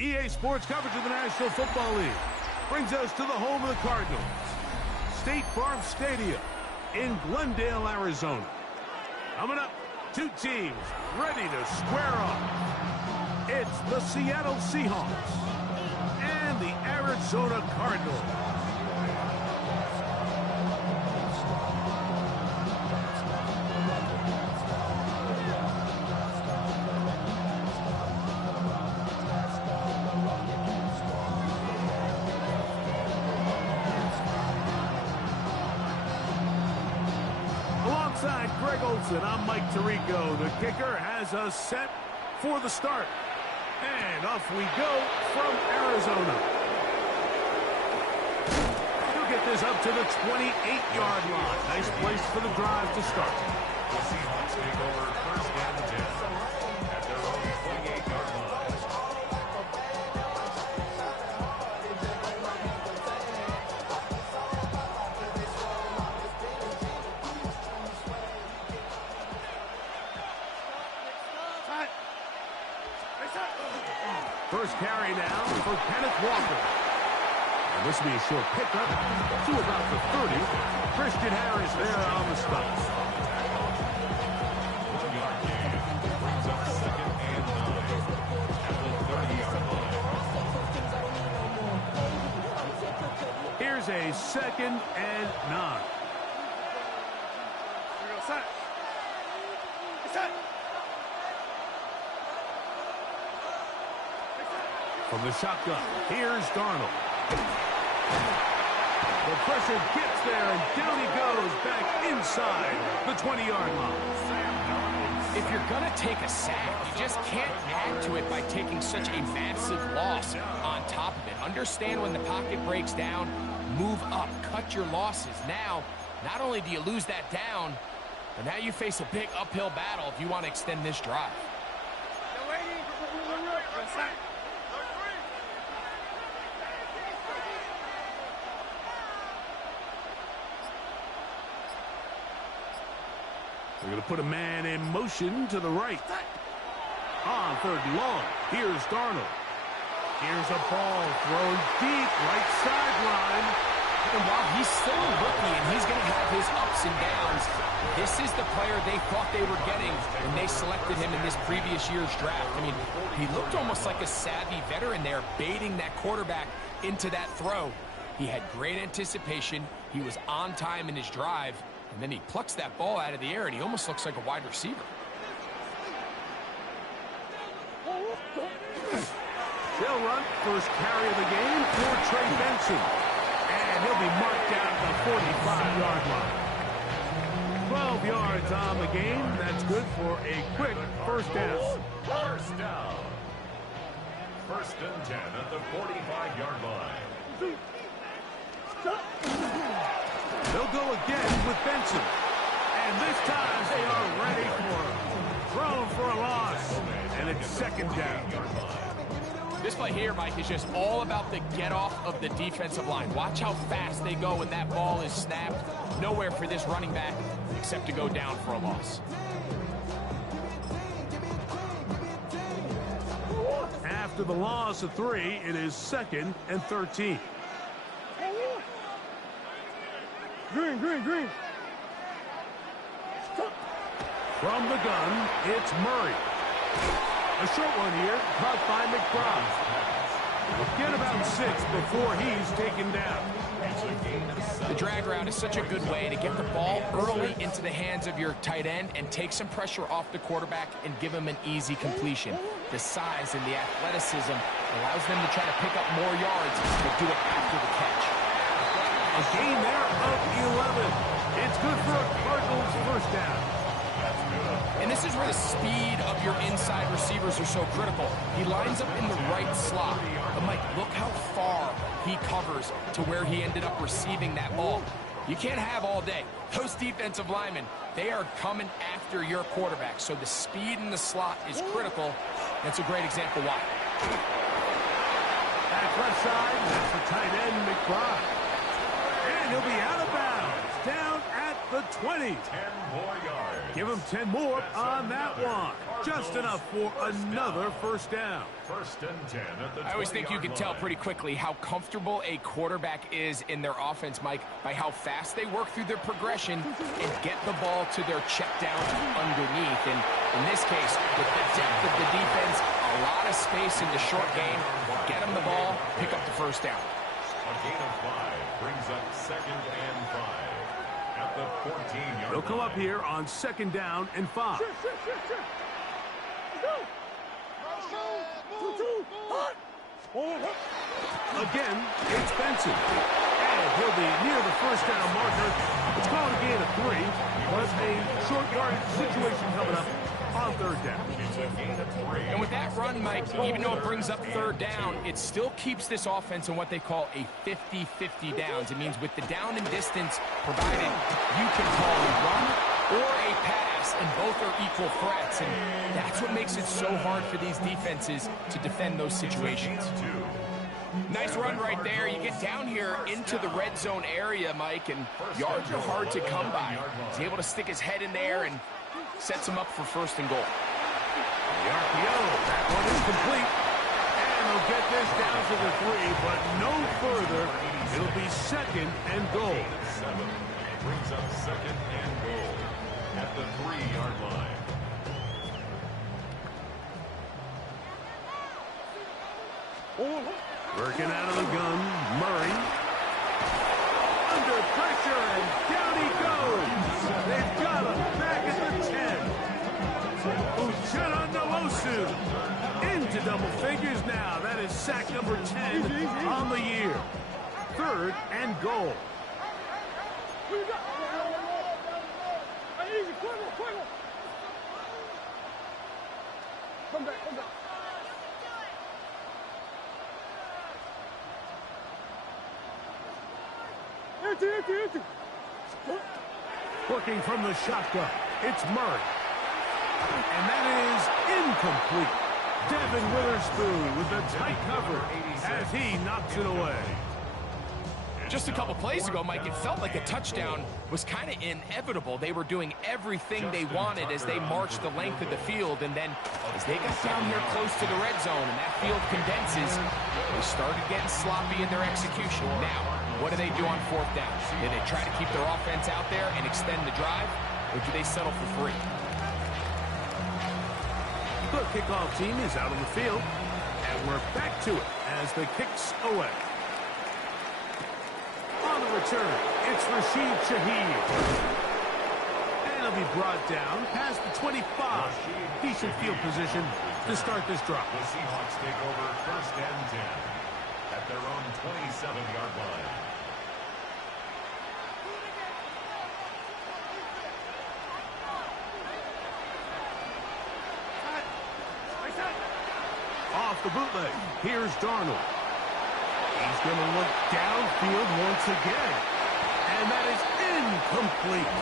EA Sports coverage of the National Football League brings us to the home of the Cardinals, State Farm Stadium in Glendale, Arizona. Coming up, two teams ready to square off. It's the Seattle Seahawks and the Arizona Cardinals. Alongside Greg Olson, I'm Mike Tirico. The kicker has us set for the start. And off we go from Arizona. He'll get this up to the 28-yard line. Nice place for the drive to start. The Seahawks take over first down and 10 at their own 28-yard line. First carry now for Kenneth Walker. And this will be a short pickup to about the 30. Christian Harris there on the stop. 1-yard gain brings up second and 9 at the 30-yard line. Here's a second and 9. From the shotgun, here's Darnold. The pressure gets there, and down he goes back inside the 20-yard line. If you're going to take a sack, you just can't add to it by taking such a massive loss on top of it. Understand when the pocket breaks down, move up, cut your losses. Now, not only do you lose that down, but now you face a big uphill battle if you want to extend this drive. They're going to put a man in motion to the right. On third and long, here's Darnold. Here's a ball thrown deep, right sideline. And while he's still a rookie and he's going to have his ups and downs, this is the player they thought they were getting when they selected him in this previous year's draft. I mean, he looked almost like a savvy veteran there, baiting that quarterback into that throw. He had great anticipation. He was on time in his drive. And then he plucks that ball out of the air, and he almost looks like a wide receiver. They'll run first carry of the game for Trey Benson. And he'll be marked down at the 45-yard line. 12 yards on the game. That's good for a quick first down. First down. First and 10 at the 45-yard line. They'll go again with Benson. And this time they are ready for him. Thrown for a loss. And it's second down. This play here, Mike, is just all about the get-off of the defensive line. Watch how fast they go when that ball is snapped. Nowhere for this running back except to go down for a loss. After the loss of 3, it is second and 13. Green. From the gun, it's Murray. A short one here, caught by McBride. Get about 6 before he's taken down. The drag route is such a good way to get the ball early into the hands of your tight end and take some pressure off the quarterback and give him an easy completion. The size and the athleticism allows them to try to pick up more yards, but do it after the catch. A gain there of 11. It's good for a Cardinals first down. And this is where the speed of your inside receivers are so critical. He lines up in the right slot. But Mike, look how far he covers to where he ended up receiving that ball. You can't have all day. Those defensive linemen, they are coming after your quarterback. So the speed in the slot is critical. That's a great example why. Back left side, that's the tight end, McBride. And he'll be out of bounds, down at the 20. 10 more yards. Give him 10 more on that one. Just enough for another first down. First and 10 at the 20-yard line. I always think you can tell pretty quickly how comfortable a quarterback is in their offense, Mike, by how fast they work through their progression and get the ball to their check down underneath. And in this case, with the depth of the defense, a lot of space in the short game, get them the ball, pick up the first down. A gain of 5 brings up 2nd and 5 at the 14-yard line. They'll come up here on 2nd down and 5. Again, it's Benson. And he'll be near the first down marker. It's called a gain of 3, but a short yardage situation coming up on 3rd down. It's a gain of 3. And with that run, Mike, even though it brings up 3rd down, it still keeps this offense in what they call a 50-50 downs. It means with the down and distance provided, you can call a run or a pass, and both are equal threats. And that's what makes it so hard for these defenses to defend those situations. Nice run right there. You get down here into the red zone area, Mike, and yards are hard to come by. He's able to stick his head in there and sets him up for 1st and goal. The RPO, that one is complete. And they'll get this down to the 3, but no further. It'll be 2nd and goal. 7 brings up 2nd and goal at the 3-yard line. Working out of the gun, Murray. Under pressure, and down he goes. They've got him back at the 10. Uchenna Nwosu into double figures now. That is sack number 10 on the year. 3rd and goal. Come back, come back. Working from the shotgun, it's Murray. And that is incomplete. Devin Witherspoon with the tight cover as he knocks it away. Just a couple plays ago, Mike, it felt like a touchdown was kind of inevitable. They were doing everything they wanted as they marched the length of the field, and then as they got down here close to the red zone and that field condenses, they started getting sloppy in their execution. Now, what do they do on 4th down? Do they try to keep their offense out there and extend the drive, or do they settle for 3? The kickoff team is out on the field, and we're back to it as the kick's away. On the return, it's Rashid Shaheed. And he'll be brought down past the 25. Decent field position to start this drive. The Seahawks take over 1st and 10 at their own 27-yard line. Off the bootleg, here's Darnold. He's going to look downfield once again. And that is incomplete.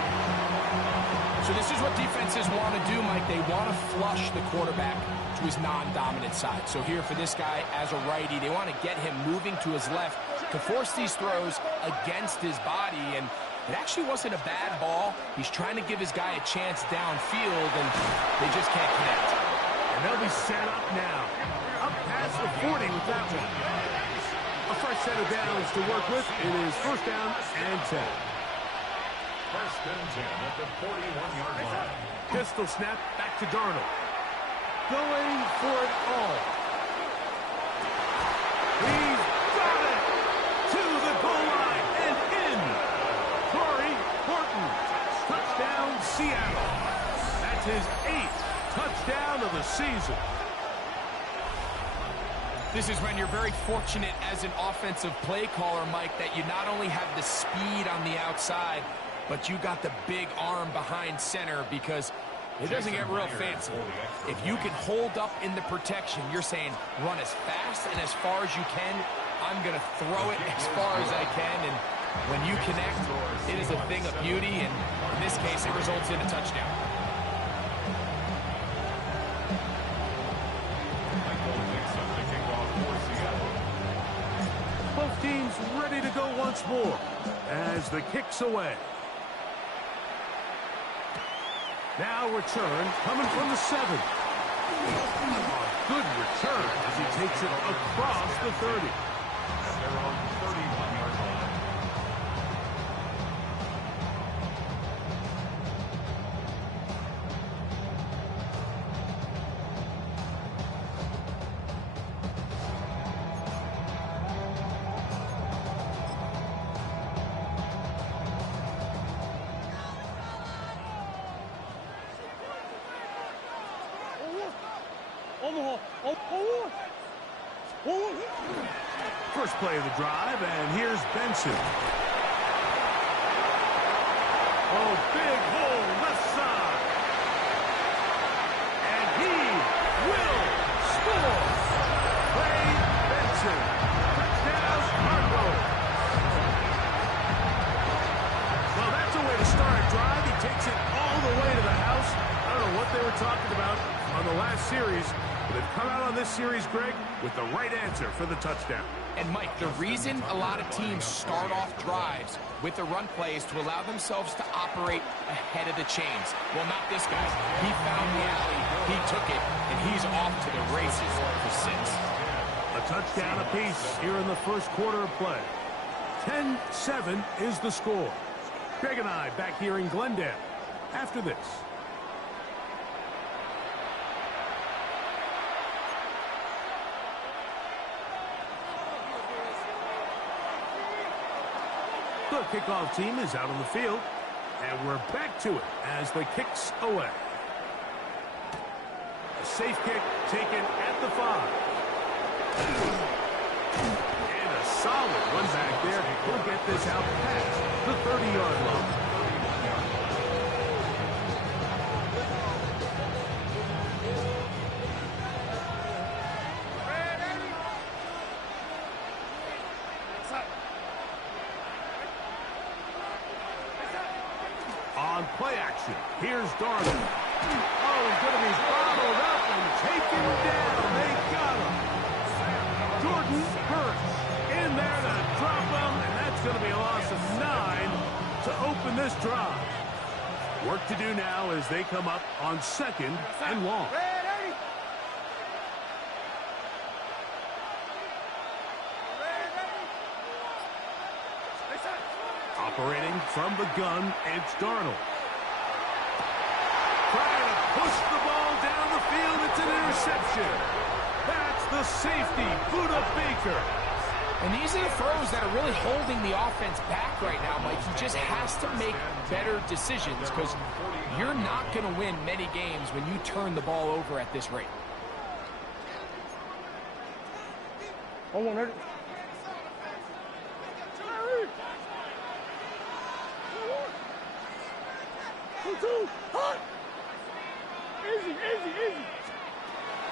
So this is what defenses want to do, Mike. They want to flush the quarterback to his non-dominant side. So here for this guy as a righty, they want to get him moving to his left to force these throws against his body. And it actually wasn't a bad ball. He's trying to give his guy a chance downfield, and they just can't connect. And they'll be set up now. Up past the 40 with that one. A fresh set of downs to work with. It is 1st down and 10. 1st and 10 at the 41-yard line. Pistol snap back to Darnold. Going for it all. He's got it to the goal line and in. Corey Horton. Touchdown Seattle. That's his 8th touchdown of the season. This is when you're very fortunate as an offensive play caller, Mike, that you not only have the speed on the outside, but you got the big arm behind center, because it doesn't get real fancy. If you can hold up in the protection, you're saying run as fast and as far as you can. I'm going to throw it as far as I can, and when you connect, it is a thing of beauty, and in this case, it results in a touchdown. Both teams ready to go once more as the kick's away. Now return coming from the 7. Good return as he takes it across the 30. They're on the 31-yard line. First play of the drive, and here's Benson. Oh, big hole left side. And he will score. Trey Benson. Touchdown, Cardinals. Well, that's a way to start a drive. He takes it all the way to the house. I don't know what they were talking about on the last series, but they've come out on this series, Greg, with the right answer for the touchdown. And, Mike, the reason a lot of teams start off drives with the run play is to allow themselves to operate ahead of the chains. Well, not this guy. He found the alley, he took it, and he's off to the races for 6. A touchdown apiece here in the first quarter of play. 10-7 is the score. Greg and I back here in Glendale after this. The kickoff team is out on the field, and we're back to it as the kick's away. A safe kick taken at the 5. And a solid run back there. We'll get this out past the 30-yard line. On play action, here's Darnold. Oh, he's going to be bottled up and taken down. They got him. Jordan Hurts in there to drop him, and that's going to be a loss of 9 to open this drive. Work to do now as they come up on 2nd and long. Operating from the gun, it's Darnold. Trying to push the ball down the field. It's an interception. That's the safety, Budda Baker. And these are the throws that are really holding the offense back right now, Mike. He just has to make better decisions because you're not going to win many games when you turn the ball over at this rate.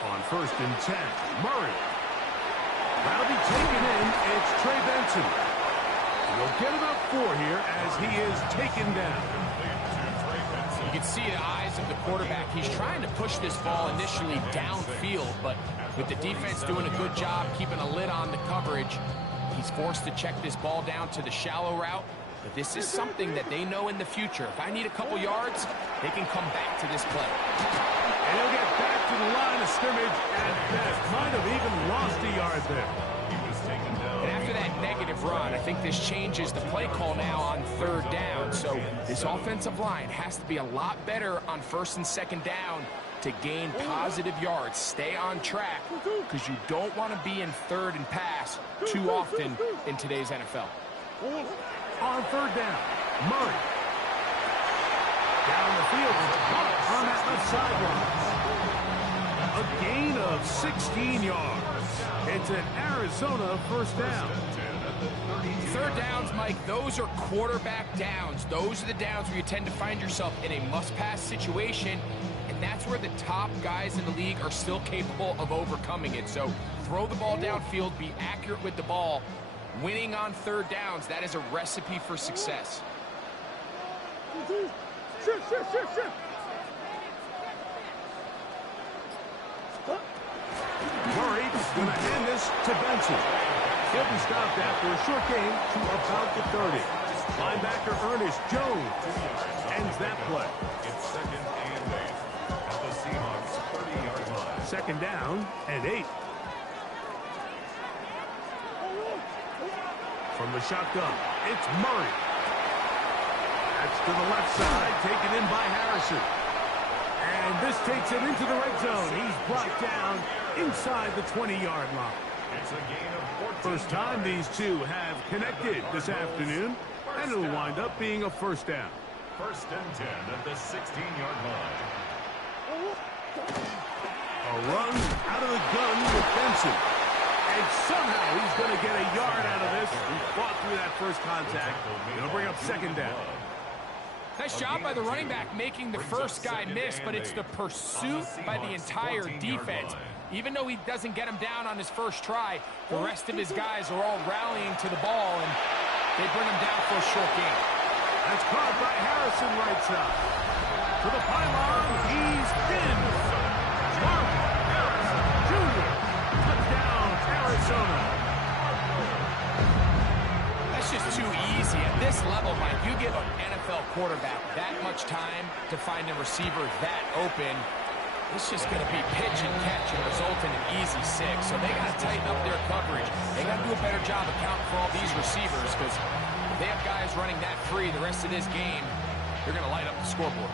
On 1st and 10, Murray. That'll be taken in. It's Trey Benson. And he'll get about 4 here as he is taken down. You can see the eyes of the quarterback. He's trying to push this ball initially downfield, but with the defense doing a good job keeping a lid on the coverage, he's forced to check this ball down to the shallow route. But this is something that they know in the future. If I need a couple yards, they can come back to this play. And he'll get back to the line of scrimmage and might have even lost a yard there. And after that negative run, I think this changes the play call now on 3rd down. So this offensive line has to be a lot better on 1st and 2nd down to gain positive yards. Stay on track because you don't want to be in 3rd and pass too often in today's NFL. On 3rd down, Murray. Down the field, on that left sideline. A gain of 16 yards. It's an Arizona 1st down. 3rd downs, Mike, those are quarterback downs. Those are the downs where you tend to find yourself in a must-pass situation, and that's where the top guys in the league are still capable of overcoming it. So throw the ball downfield, be accurate with the ball. Winning on 3rd downs, that is a recipe for success. Murray going to hand this to Benson. He'll be stopped after a short gain to about the 30. Linebacker Ernest Jones ends that play. It's 2nd and 8 at the Seahawks 30-yard line. Second down and 8. From the shotgun, it's Murray. That's to the left side, taken in by Harrison. And this takes him into the red zone. He's brought down inside the 20-yard line. It's a gain of 14 First time yards. these two have connected this afternoon, and it'll wind up being a first down. First and 10 at the 16-yard line. A run out of the gun with Benson. And somehow he's going to get a yard out of this. He fought through that first contact. It'll bring up second down. Nice job by the running back making the first guy miss, but it's the pursuit by the entire defense. Even though he doesn't get him down on his first try, the rest of his guys are all rallying to the ball, and they bring him down for a short gain. That's caught by Harrison right side. To the pylon, he's in. Marvin Harrison Jr. Touchdown, Arizona. That's just too easy. At this level, Mike, you give an NFL quarterback that much time to find a receiver that open, it's just going to be pitch and catch and result in an easy 6. So they got to tighten up their coverage. They got to do a better job accounting for all these receivers, because if they have guys running that free the rest of this game, they're going to light up the scoreboard.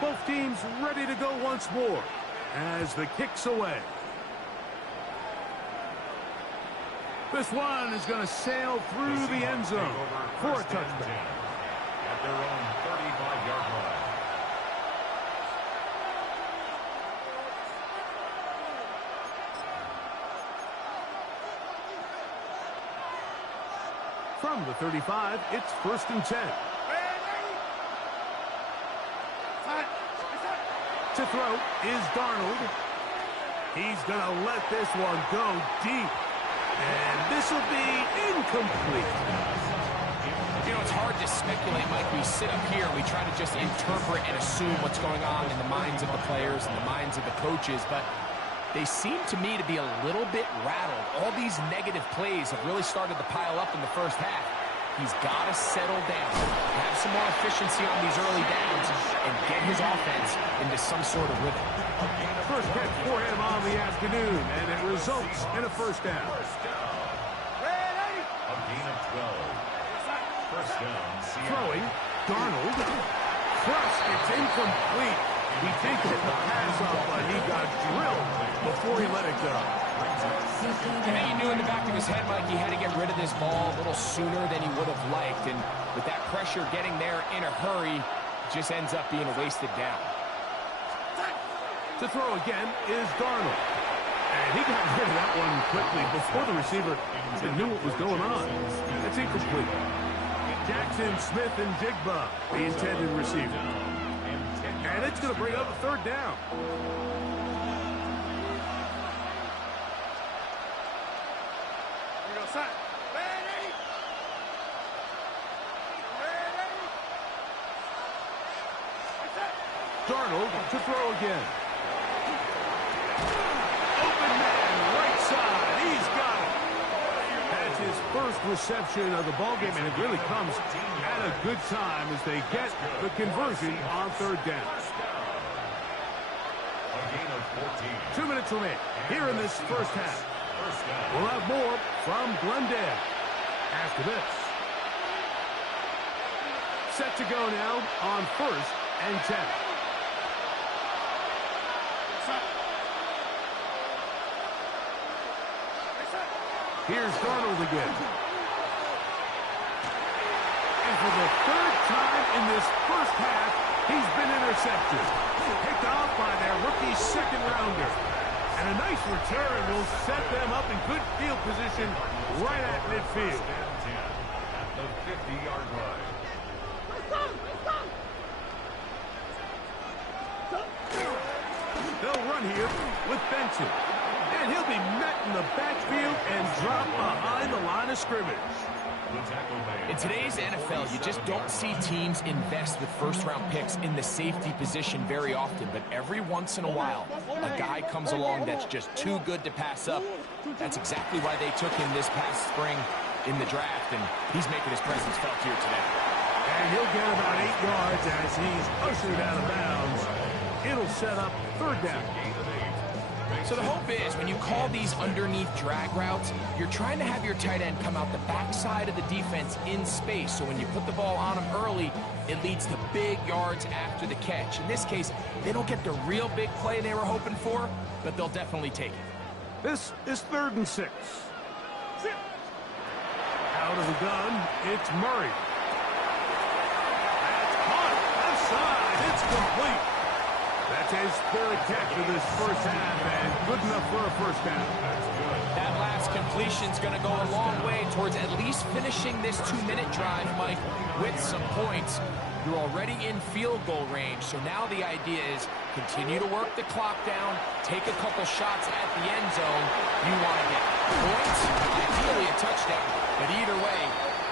Both teams ready to go once more as the kick's away. This one is going to sail through the end zone for a touchdown. At their own 35-yard line. From the 35, it's first and 10. To throw is Darnold. He's going to let this one go deep. And this will be incomplete. You know, it's hard to speculate, Mike. We sit up here and we try to just interpret and assume what's going on in the minds of the players and the minds of the coaches, but they seem to me to be a little bit rattled. All these negative plays have really started to pile up in the first half. He's got to settle down, have some more efficiency on these early downs, and get his offense into some sort of rhythm. First catch for him on the afternoon, and it results in a first down. A gain of 12. First down, Seattle. Throwing, Darnold. Cross, it's incomplete. He did get the pass off, but he got drilled before he let it go. I think he knew in the back of his head, Mike, he had to get rid of this ball a little sooner than he would have liked. And with that pressure getting there in a hurry, it just ends up being a wasted down. To throw again is Darnold. And he got rid of that one quickly before the receiver even knew what was going on. It's incomplete. Jackson, Smith, and Jigba, the intended receiver. And it's going to bring up a third down. Darnold to throw again. Open man, right side. He's got it. That's his first reception of the ballgame, and it really comes at a good time as they get the conversion on third down. A gain of 14. 2 minutes remain here in this first half. We'll have more from Glendale after this. Set to go now on first and 10. Here's Darnold again. And for the third time in this first half, he's been intercepted. Picked off by their rookie second-rounder. And a nice return will set them up in good field position right at midfield. At the 50-yard line. They'll run here with Benson. And he'll be met in the backfield and dropped behind the line of scrimmage. In today's NFL, you just don't see teams invest with first-round picks in the safety position very often, but every once in a while, a guy comes along that's just too good to pass up. That's exactly why they took him this past spring in the draft, and he's making his presence felt here today. And he'll get about 8 yards as he's ushered out of bounds. It'll set up third down. So the hope is when you call these underneath drag routes, you're trying to have your tight end come out the backside of the defense in space. So when you put the ball on him early, it leads to big yards after the catch. In this case, they don't get the real big play they were hoping for, but they'll definitely take it. This is 3rd and 6. Out of the gun, it's Murray. That's caught. Left side. It's complete. That's his 3rd catch of this first half, and good enough for a first down. That last completion's going to go a long way towards at least finishing this 2-minute drive, Mike, with some points. You're already in field goal range, so now the idea is continue to work the clock down, take a couple shots at the end zone. You want to get points, ideally a touchdown, but either way,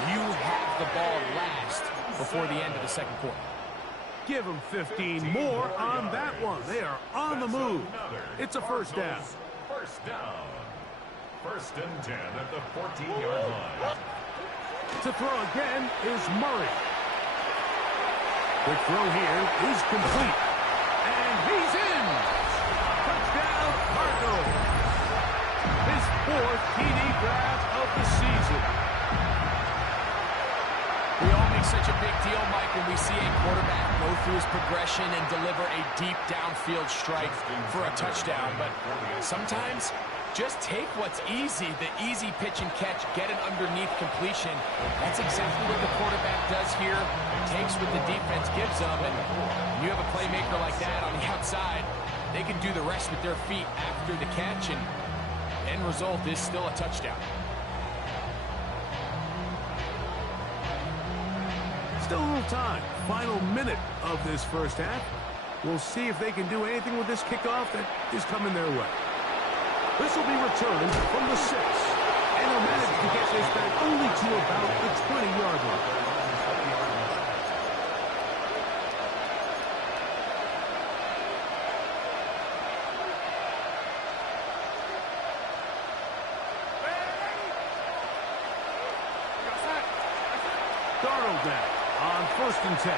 you have the ball last before the end of the second quarter. Give them 15 more on that one. They are on the move. It's a first down. First down. 1st and 10 at the 14-yard line. To throw again is Murray. The throw here is complete. And he's in. Touchdown, Cardinals. His 4th TD grab of the season. We all make such a big deal, Mike, when we see a quarterback go through his progression and deliver a deep downfield strike for a touchdown. But sometimes, just take what's easy, the easy pitch and catch, get an underneath completion. That's exactly what the quarterback does here. Takes what the defense gives them, and when you have a playmaker like that on the outside, they can do the rest with their feet after the catch, and end result is still a touchdown. Still a little time. Final minute of this first half. We'll see if they can do anything with this kickoff that is coming their way. This will be returned from the 6. And they'll manage to get this back only to about the 20-yard line. Darnold now on 1st and 10.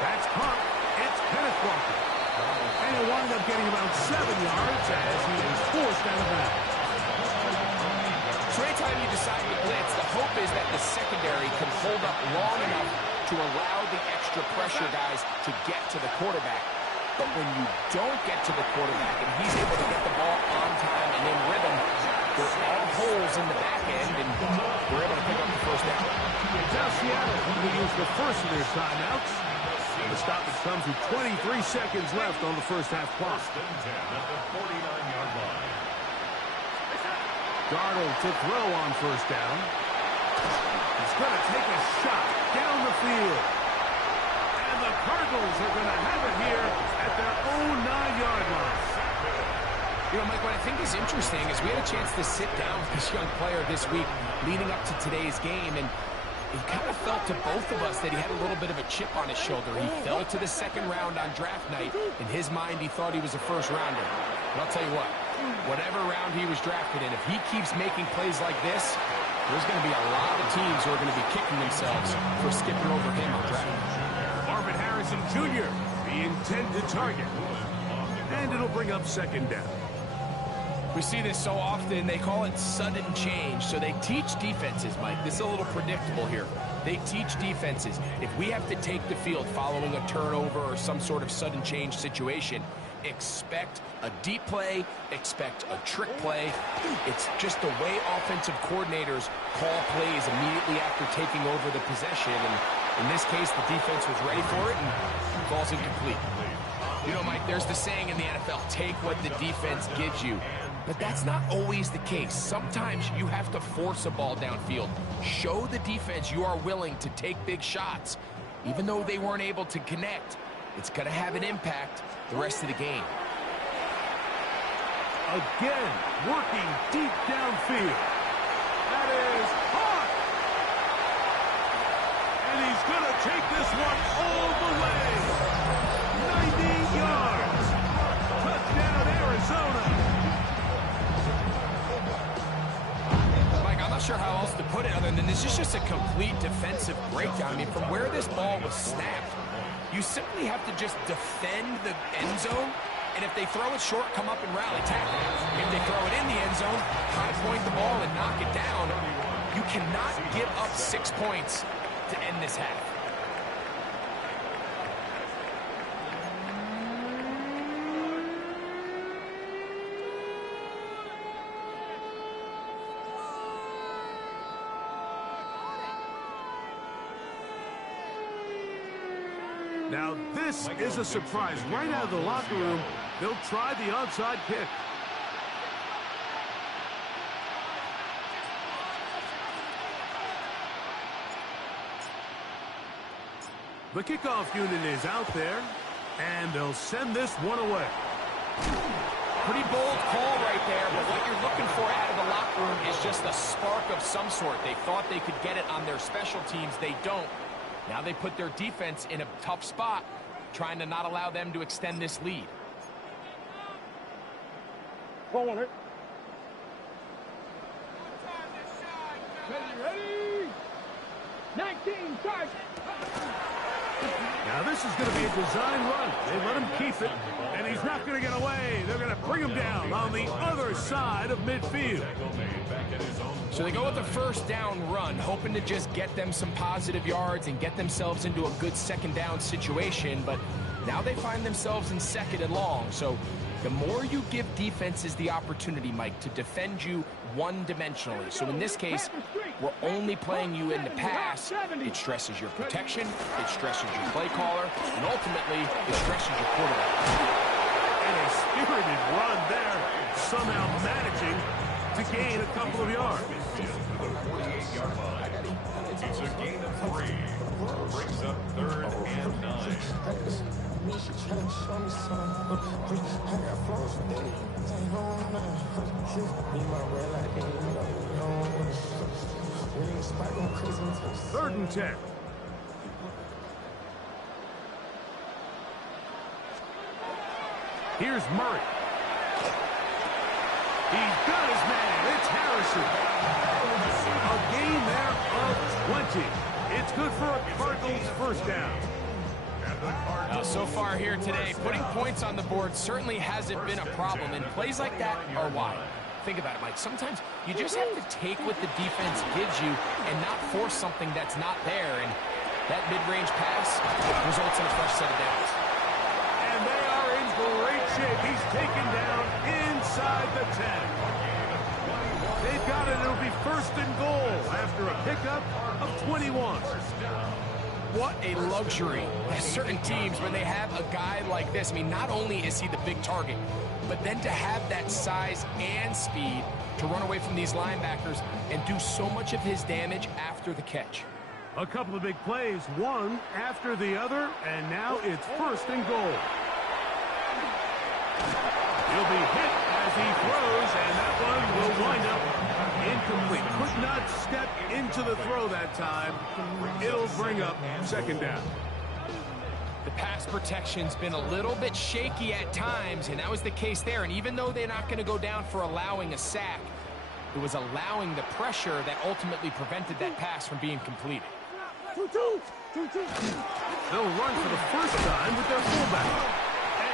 That's caught. It's Kenneth Walker. And he'll wind up getting about 7 yards as he is forced out of bounds. So anytime you decide to blitz, the hope is that the secondary can hold up long enough to allow the extra pressure guys to get to the quarterback. But when you don't get to the quarterback and he's able to get the ball on time and in rhythm, there are all holes in the back end, and we're able to pick up the first down. Now Seattle will use the first of their timeouts. The stoppage comes with 23 seconds left on the first half clock. 1st and 10 at the 49-yard line. Darnold to throw on first down. He's going to take a shot down the field. And the Cardinals are going to have it here at their own 9-yard line. You know, Mike, what I think is interesting is we had a chance to sit down with this young player this week leading up to today's game, and it kind of felt to both of us that he had a little bit of a chip on his shoulder. He fell to the 2nd round on draft night. In his mind, he thought he was a first-rounder. But I'll tell you what, whatever round he was drafted in, if he keeps making plays like this, there's going to be a lot of teams who are going to be kicking themselves for skipping over him on draft night. Marvin Harrison Jr., the intended target. And it'll bring up 2nd down. We see this so often, they call it sudden change. So they teach defenses, Mike. This is a little predictable here. They teach defenses, if we have to take the field following a turnover or some sort of sudden change situation, expect a deep play, expect a trick play. It's just the way offensive coordinators call plays immediately after taking over the possession. And in this case, the defense was ready for it and falls incomplete. You know, Mike, there's the saying in the NFL, take what the defense gives you. But that's not always the case. Sometimes you have to force a ball downfield. Show the defense you are willing to take big shots. Even though they weren't able to connect, it's going to have an impact the rest of the game. Again, working deep downfield. That is He's going to take this one all the way. 90 yards. Touchdown, Arizona. Mike, I'm not sure how else to put it other than this is just a complete defensive breakdown. I mean, from where this ball was snapped, you simply have to just defend the end zone. And if they throw it short, come up and rally tackle. If they throw it in the end zone, high point the ball and knock it down. You cannot give up 6 points to end this half. Now, this is a surprise. Right out of the locker room, they'll try the onside kick. The kickoff unit is out there, and they'll send this one away. Pretty bold call right there, but what you're looking for out of the locker room is just a spark of some sort. They thought they could get it on their special teams. They don't. Now they put their defense in a tough spot, trying to not allow them to extend this lead. Corner. Ready. 19, start. Now this is going to be a design run. They let him keep it, and he's not going to get away. They're going to bring him down on the other side of midfield. So they go with the first down run, hoping to just get them some positive yards and get themselves into a good second down situation, but now they find themselves in second and long. So the more you give defenses the opportunity, Mike, to defend you one-dimensionally. So in this case, we're only playing you in the pass. It stresses your protection, it stresses your play caller, and ultimately, it stresses your quarterback. And a spirited run there, somehow managing to gain a couple of yards. It's a gain of 3. Brings up 3rd and 9. Third and 10. Here's Murray. He's got his man. It's Harrison. A gain there of 20. It's good for a Cardinals first down. Now, so far here today, putting points on the board certainly hasn't been a problem, and plays like that are why. Think about it, Mike. Sometimes you just have to take what the defense gives you and not force something that's not there, and that mid-range pass results in a fresh set of downs. And they are in great shape. He's taken down inside the 10. They've got it. It'll be first and goal after a pickup of 21. What a luxury. Certain teams, when they have a guy like this, I mean, not only is he the big target, but then to have that size and speed to run away from these linebackers and do so much of his damage after the catch. A couple of big plays, one after the other, and now it's first and goal. He'll be hit as he throws, and that one will wind up incomplete. Could not step into the throw that time. It'll bring up second down. The pass protection's been a little bit shaky at times, and that was the case there. And even though they're not going to go down for allowing a sack, it was allowing the pressure that ultimately prevented that pass from being completed. They'll run for the first time with their fullback.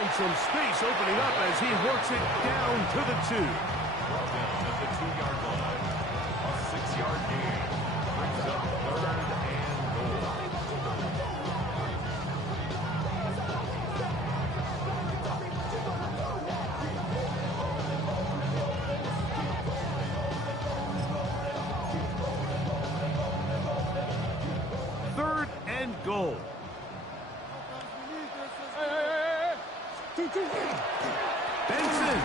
And some space opening up as he works it down to the 2. At the 2-yard line. A 6-yard gain. Brings up 3rd and goal. Third and goal. Benson.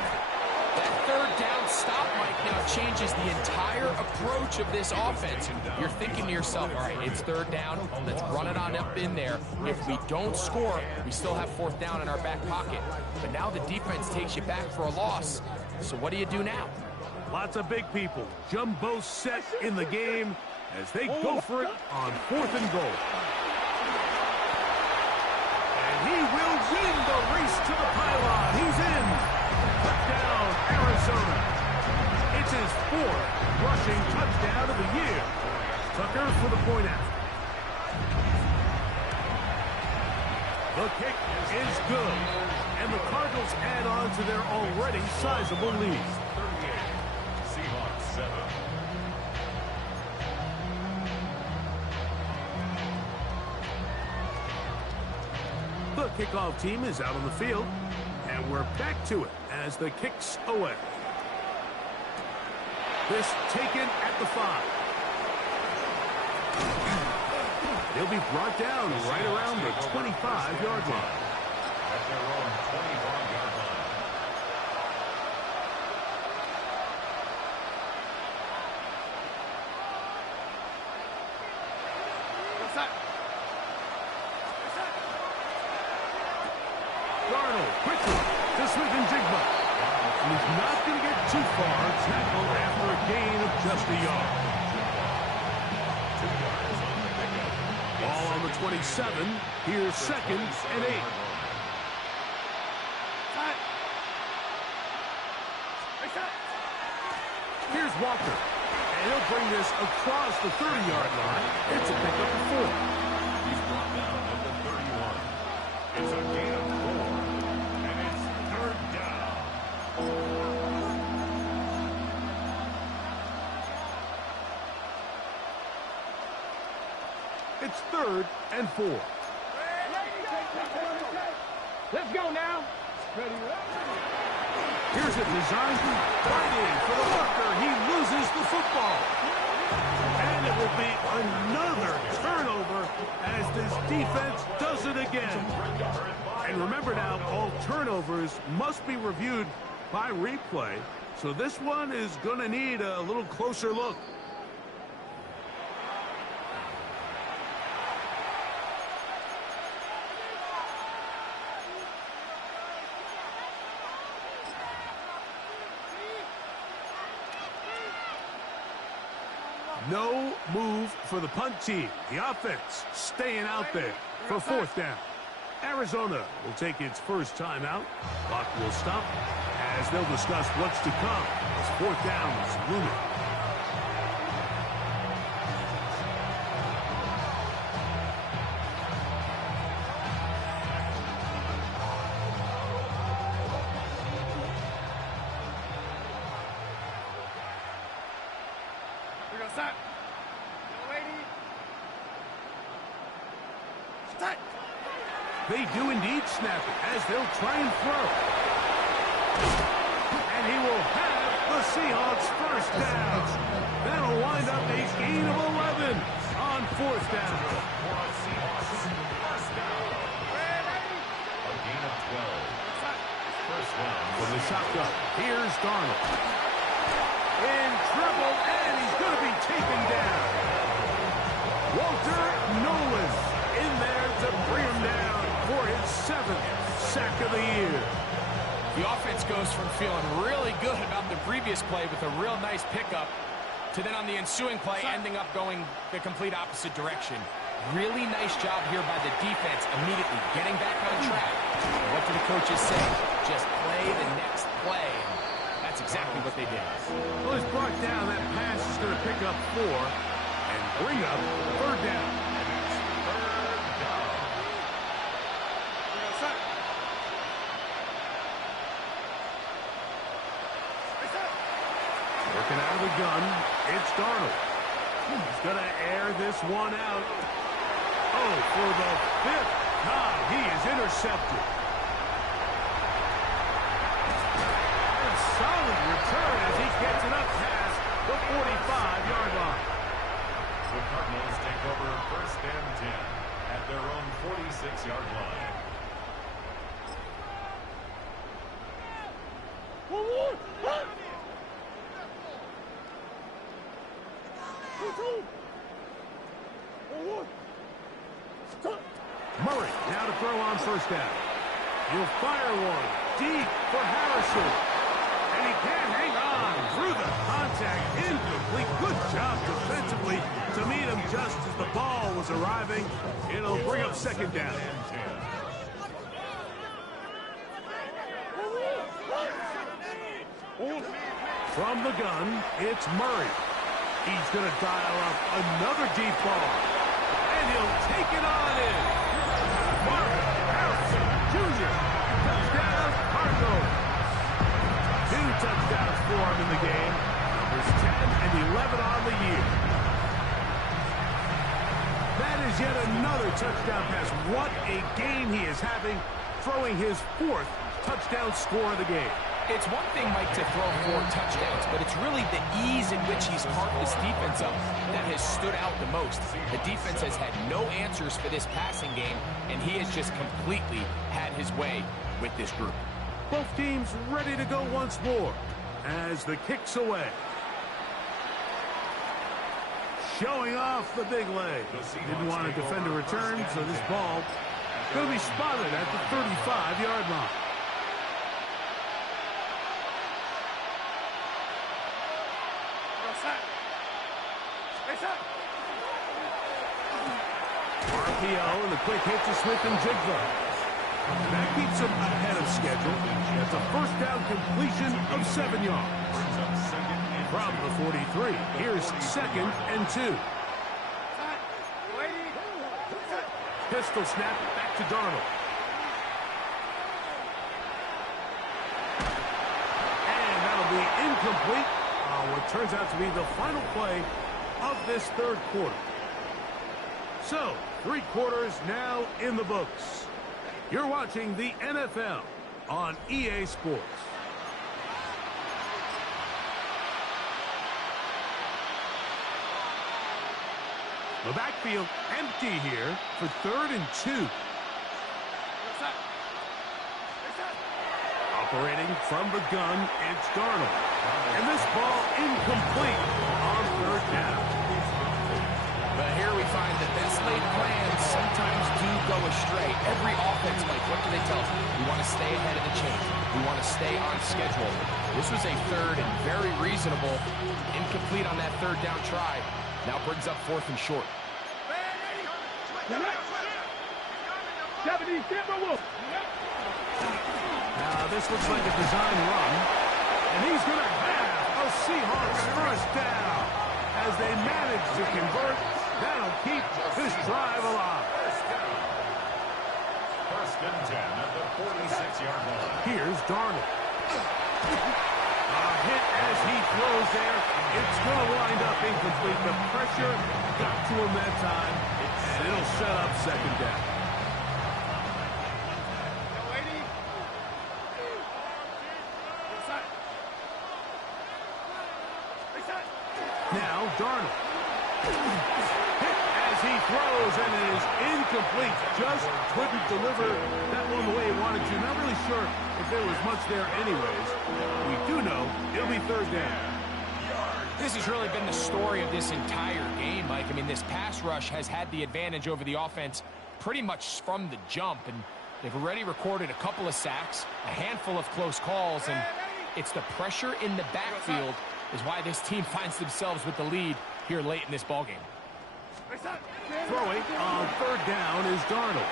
That third down stop, Mike, now changes the entire approach of this offense. You're thinking to yourself, all right, it's third down. Let's run it on up in there. If we don't score, we still have fourth down in our back pocket. But now the defense takes you back for a loss. So what do you do now? Lots of big people. Jumbo set in the game as they go for it on 4th and goal. win the race to the pylon. He's in. Touchdown, Arizona. It's his 4th rushing touchdown of the year. Tucker for the point after. The kick is good, and the Cardinals add on to their already sizable lead. 38, Seahawks 7. The kickoff team is out on the field, and we're back to it as the kick's away. This taken at the 5. He'll be brought down right around the 25-yard line. At their own 25-yard line. Darnold quickly to Smith-Njigba. And he's not going to get too far. Tackled after a gain of just a yard. 2 yards on the pickup. Ball on the 27. Here's 2nd and 8. Here's Walker. And he'll bring this across the 30-yard line. It's a pickup of 4. He's brought down at the 31. It's a gain of 4. And it's 3rd down. It's 3rd and 4. Let's go now. Ready, Here's a design right in for the Walker. He loses the football. And it will be another turnover as this defense does it again. And remember now, all turnovers must be reviewed by replay. So this one is going to need a little closer look. No move for the punt team. The offense staying out there for 4th down. Arizona will take its first timeout. Clock will stop as they'll discuss what's to come as 4th down is looming. They do indeed snap it as they'll try and throw. And he will have the Seahawks first down. That'll wind up a gain of 11 on 4th down. A gain of 12. First down. From the shotgun, here's Darnold. In trouble, and he's going to be taken down. Walter Nolan in there to bring him down for his 7th sack of the year. The offense goes from feeling really good about the previous play with a real nice pickup to then on the ensuing play ending up going the complete opposite direction. Really nice job here by the defense immediately getting back on track. What do the coaches say? Just play the next play. That's exactly what they did. Well, he's brought down. That pass is going to pick up 4 and bring up 3rd down. Working out of the gun, it's Darnold. He's going to air this one out. Oh, for the 5th time, he is intercepted. And solid return as he gets it up past the 45-yard line. The Cardinals take over 1st and 10 at their own 46-yard line. Murray now to throw on 1st down. He'll fire one deep for Harrison. And he can't hang on through the contact. Incomplete. Good job defensively to meet him just as the ball was arriving. It'll bring up 2nd down. From the gun, it's Murray. He's going to dial up another deep ball. And he'll take it on in. Mark Harrison Jr. Touchdown, Cardinals. 2 touchdowns for him in the game. Numbers 10 and 11 on the year. That is yet another touchdown pass. What a game he is having, throwing his 4th touchdown score of the game. It's one thing, Mike, to throw 4 touchdowns, but it's really the ease in which he's carved this defense up that has stood out the most. The defense has had no answers for this passing game, and he has just completely had his way with this group. Both teams ready to go once more as the kick's away. Showing off the big leg. Didn't want to defend a return, so this ball going to be spotted at the 35-yard line. RPO and the quick hit to Smith and Jigba. That keeps him ahead of schedule. That's a first down completion of 7 yards. From the 43, here's 2nd and 2. Pistol snap back to Darnold. And that'll be incomplete on what turns out to be the final play of this 3rd quarter. So, 3 quarters now in the books. You're watching the NFL on EA Sports. The backfield empty here for 3rd and 2. Operating from the gun, it's Darnold. And this ball incomplete on 3rd down. But here we find that best laid plans sometimes do go astray. Every offense, Mike, what do they tell us? We want to stay ahead of the chain. We want to stay on schedule. This was a 3rd and very reasonable. Incomplete on that 3rd down try. Now brings up 4th and short. Now this looks like a design run. And he's going to have a Seahawks first down. As they manage to convert, that'll keep this drive alive. First and 10 at the 46-yard line. Here's Darnold. A hit as he throws there. It's going to wind up incomplete. The pressure got to him that time, and it'll set up 2nd down. Now Darnold. Hit as he throws, and it is incomplete. Just couldn't deliver that one the way he wanted to. Not really sure if there was much there anyways. We do know it'll be 3rd down. This has really been the story of this entire game, Mike. I mean, this pass rush has had the advantage over the offense pretty much from the jump, and they've already recorded a couple of sacks, a handful of close calls, and it's the pressure in the backfield is why this team finds themselves with the lead here late in this ballgame. Throwing on 3rd down is Darnold.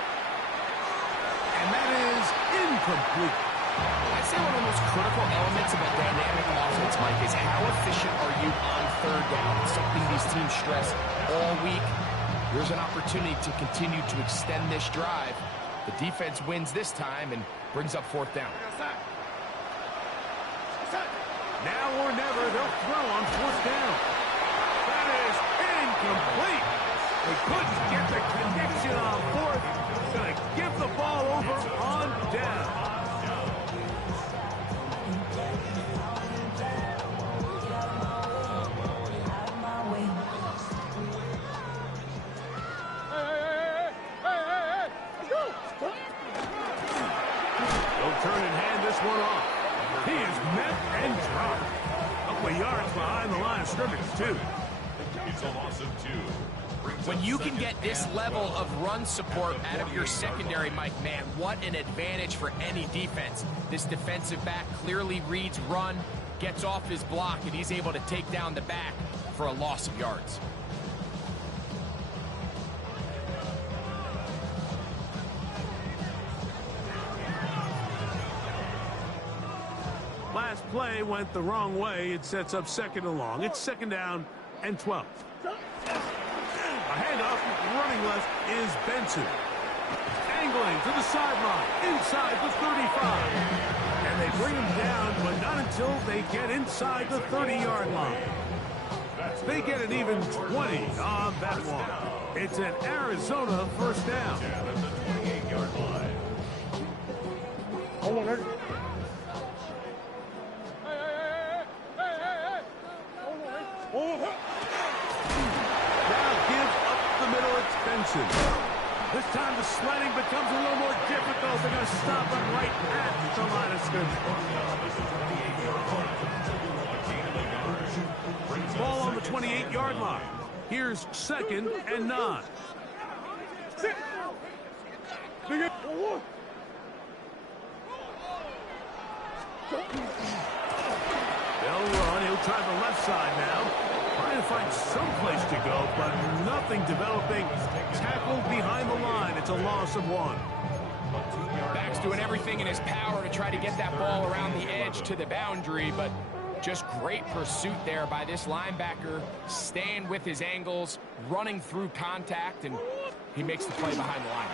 And that is incomplete. I'd say one of the most critical elements of a dynamic offense, Mike, is how efficient are you on 3rd down? It's something these teams stress all week. There's an opportunity to continue to extend this drive. The defense wins this time and brings up 4th down. Now or never, they'll throw on 4th down. That is incomplete. They couldn't get the connection on 4th. Going to give the ball over on down. They'll turn and hand this one off. He is met and dropped. A couple of yards behind the line of scrimmage, too. It's a loss of 2. When you can get this level of run support out of your secondary, Mike, man, what an advantage for any defense. This defensive back clearly reads run, gets off his block, and he's able to take down the back for a loss of yards. last play went the wrong way. It sets up 2nd and long. It's 2nd down and 12. A handoff, running left is Benson. Angling to the sideline, inside the 35. And they bring him down, but not until they get inside the 30-yard line. They get an even 20 on that one. It's an Arizona first down. At the 28-yard line. Hold on, Eric. Now give up the middle, it's Benson. This time the sledding becomes a little more difficult. They're going to stop him right at the line of scrimmage. Ball on the 28-yard line. Here's 2nd and 9. They'll run. He'll try the left side now. Trying to find some place to go, but nothing developing. Tackled behind the line. It's a loss of 1. Back's doing everything in his power to try to get that ball around the edge to the boundary, but just great pursuit there by this linebacker, staying with his angles, running through contact, and he makes the play behind the line.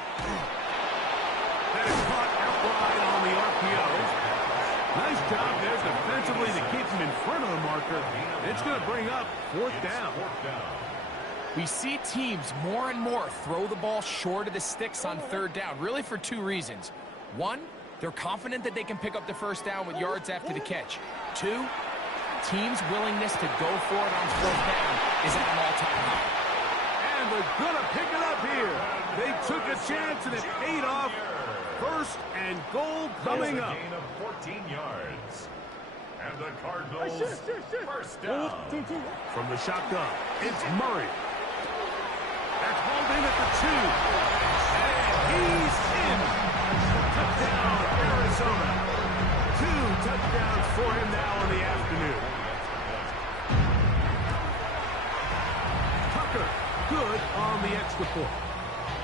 That is caught outright on the RPO. Nice job there defensively to keep him in front of the marker. It's going to bring up 4th down. We see teams more and more throw the ball short of the sticks on 3rd down, really for 2 reasons. 1, they're confident that they can pick up the first down with yards after the catch. 2, teams' willingness to go for it on 4th down is at an all-time high. And they're going to pick it up here. They took a chance and it paid off. 1st and goal coming up. Gain of 14 yards. And the Cardinals first down. From the shotgun, it's Murray. That's hauled in at the 2. And he's in. Touchdown, Arizona. 2 touchdowns for him now in the afternoon. Tucker, good on the extra point.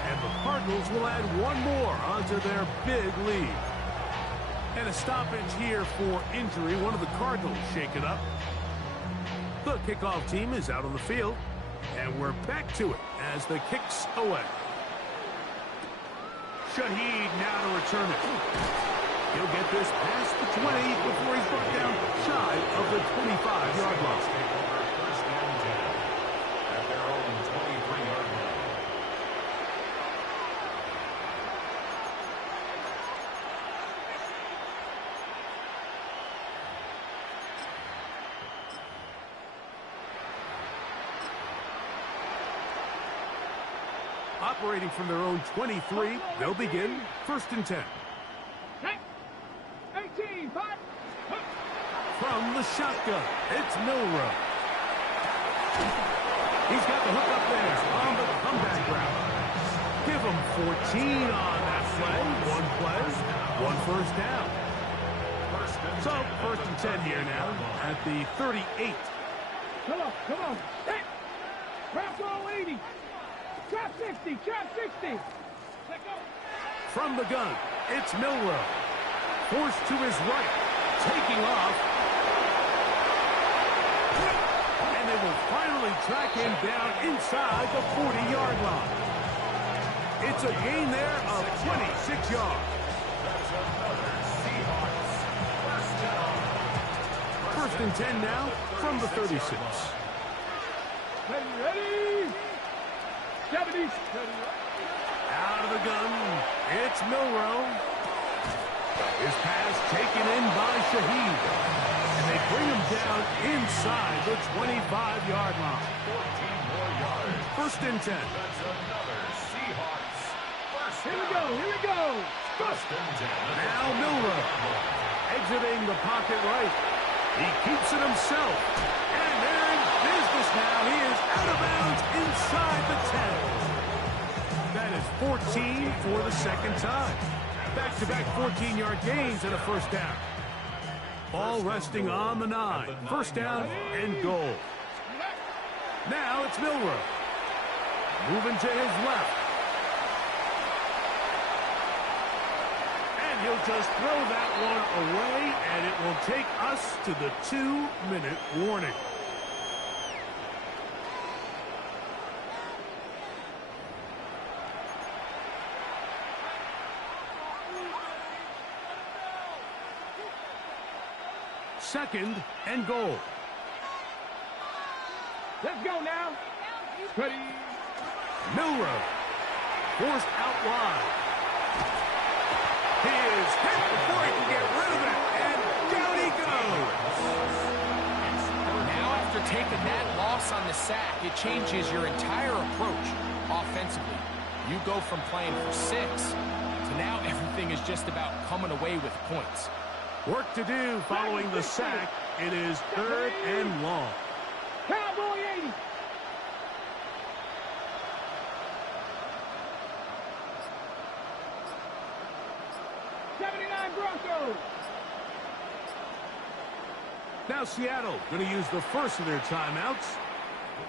And the Cardinals will add 1 more onto their big lead. And a stoppage here for injury. One of the Cardinals shaken up. The kickoff team is out on the field. And we're back to it as the kick's away. Shaheed now to return it. He'll get this past the 20 before he's brought down shy of the 25-yard line. First down 10 at their own 23-yard line. Operating from their own 23, they'll begin 1st and 10. 18, 5. From the shotgun, it's Milroe. He's got the hook up there on the comeback route. Give him 14 on that play. 1 play, 1 first down. So 1st and 10 here now at the 38. Come on. Hey, trap all 80. Trap 60, trap 60. Let go. From the gun, it's Milroe. Forced to his right, taking off. And they will finally track him down inside the 40-yard line. It's a gain there of 26 yards. That's another Seahawks first down. 1st and 10 now from the 36. Ready. 70. Out of the gun, it's Milroe. His pass taken in by Shaheed. And they bring him down inside the 25-yard line. 14 more yards. 1st and 10. That's another Seahawks first Here down. we go. First and 10. Now Milroe exiting the pocket right. He keeps it himself. And they're in business now. He is out of bounds inside the 10. That is 14 for the 2nd time. Back-to-back 14-yard gains and a first down. Ball resting on the 9. First down and goal. Now it's Milroe. Moving to his left. And he'll just throw that one away, and it will take us to the 2-minute warning. Second and goal. Let's go now. Ready. Milroe forced out wide. He is hit before he can get rid of it, and down he goes. Now after taking that loss on the sack, it changes your entire approach offensively. You go from playing for 6 to now everything is just about coming away with points. Work to do following the sack. It is 3rd and long. Cowboy 80. Broncos. Now Seattle going to use the first of their timeouts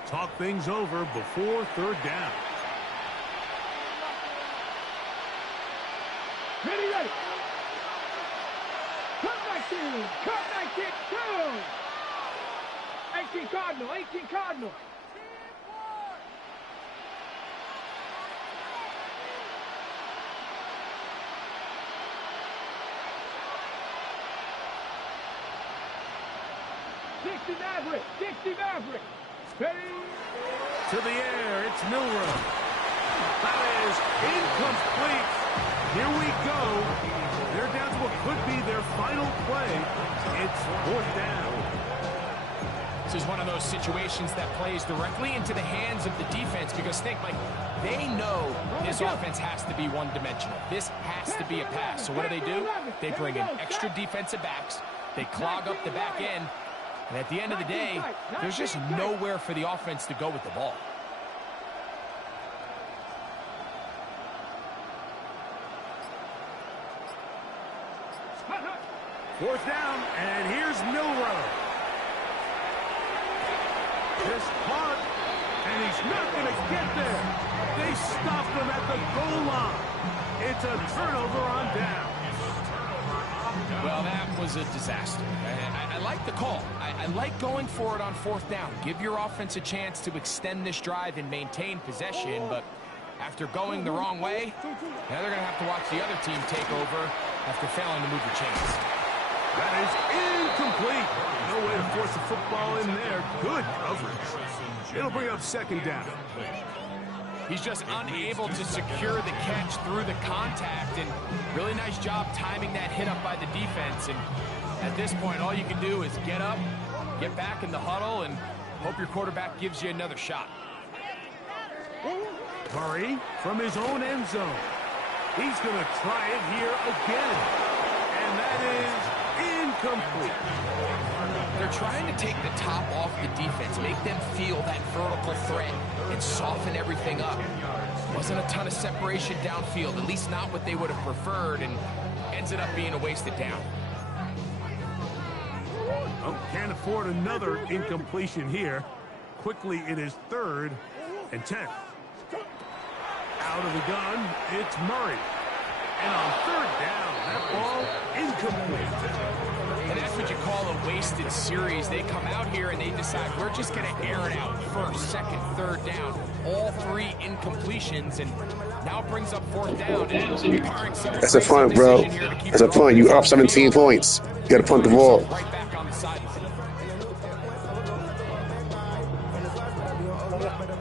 to talk things over before 3rd down. Ready. Cut 19. Cut 19. 2. 18 Cardinal. 18 Cardinal. Dixie Maverick. Ready. To the air, it's Milroe. That is incomplete. Here we go. They're down to what could be their final play. It's 4th down. This is one of those situations that plays directly into the hands of the defense because think, Mike, they know this offense has to be one-dimensional. This has to be a pass. So what do? They bring in extra defensive backs. They clog up the back end. And at the end of the day, there's just nowhere for the offense to go with the ball. Fourth down, and here's Milroe. This punt, and he's not going to get there. They stopped him at the goal line. It's a turnover on down. Well, that was a disaster. I like the call. I like going for it on 4th down. Give your offense a chance to extend this drive and maintain possession, but after going the wrong way, now they're going to have to watch the other team take over after failing to move the chains. That is incomplete. No way to force the football in there. Good coverage. It'll bring up 2nd down. He's just unable to secure the catch through the contact, and really nice job timing that hit up by the defense. And at this point, all you can do is get up, get back in the huddle, and hope your quarterback gives you another shot. Murray from his own end zone. He's going to try it here again. And that is incomplete. They're trying to take the top off the defense, make them feel that vertical threat, and soften everything up. Wasn't a ton of separation downfield, at least not what they would have preferred, and ended up being a wasted down. Oh, can't afford another incompletion here. Quickly, it is 3rd and 10. Out of the gun, it's Murray. And on 3rd down, that ball incomplete. And that's what you call a wasted series. They come out here and they decide we're just going to air it out. 1st, 2nd, 3rd down. All 3 incompletions, and now it brings up 4th down. That's a punt, bro. That's a punt. You up 17 points. You got to punt the ball. Right back on the sideline.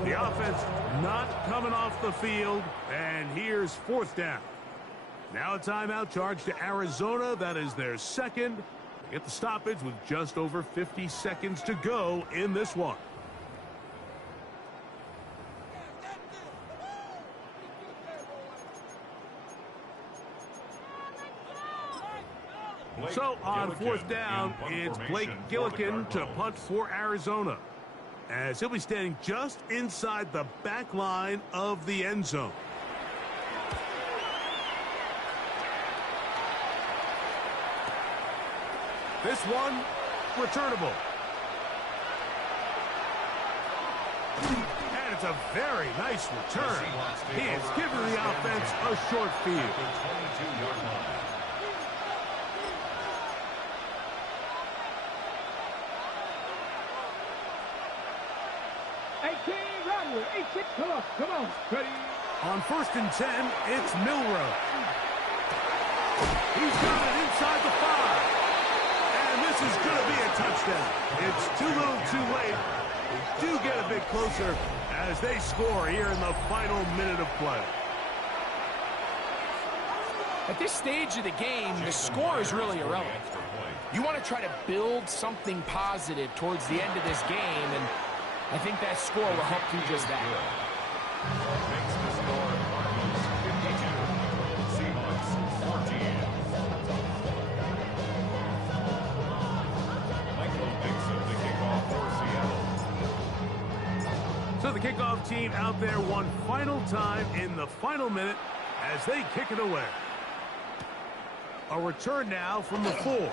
The offense not coming off the field, and here's 4th down. Now a timeout charge to Arizona. That is their 2nd. Get the stoppage with just over 50 seconds to go in this one. So on 4th down, it's Blake Gillikin to punt for Arizona, as he'll be standing just inside the back line of the end zone. This one, returnable. And it's a very nice return. He is giving the offense a short field. Come on. Ready? On 1st and 10, it's Milroe. He's got it inside the 5. And this is going to be a touchdown. It's too little too late. They do get a bit closer as they score here in the final minute of play. At this stage of the game, the score is really irrelevant. You want to try to build something positive towards the end of this game, and I think that score will help do just that. Makes the score Cardinals 52, Seahawks 14. Michael Dixon, the kickoff for Seattle. So the kickoff team out there one final time in the final minute as they kick it away. A return now from the 4.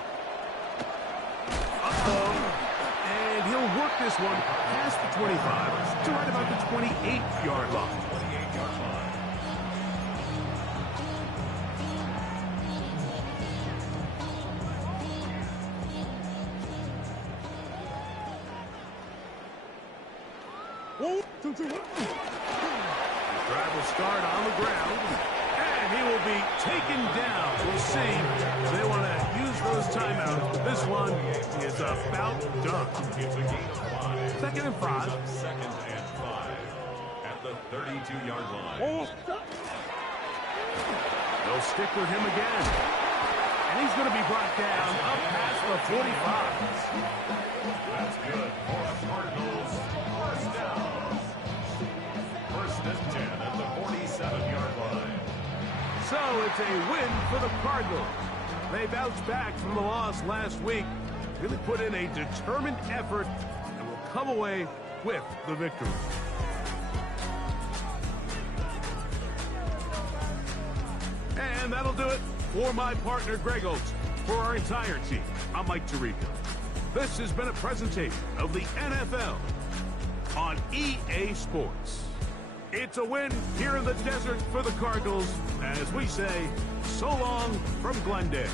And he'll work this one past the 25 to right about the 28-yard line. 28-yard line. The drive will start on the ground, and he will be taken down. We'll see. They want to use those timeouts. This one is about done. It's a gain of 5. 2nd and 5. 2nd and 5 at the 32-yard line. They'll stick with him again. And he's going to be brought down up past the 45. That's good for the Cardinals. First down. 1st and 10 at the 47-yard line. So it's a win for the Cardinals. They bounced back from the loss last week, really put in a determined effort, and will come away with the victory. And that'll do it for my partner, Greg Olsen. For our entire team, I'm Mike Tirico. This has been a presentation of the NFL on EA Sports. It's a win here in the desert for the Cardinals as we say so long from Glendale.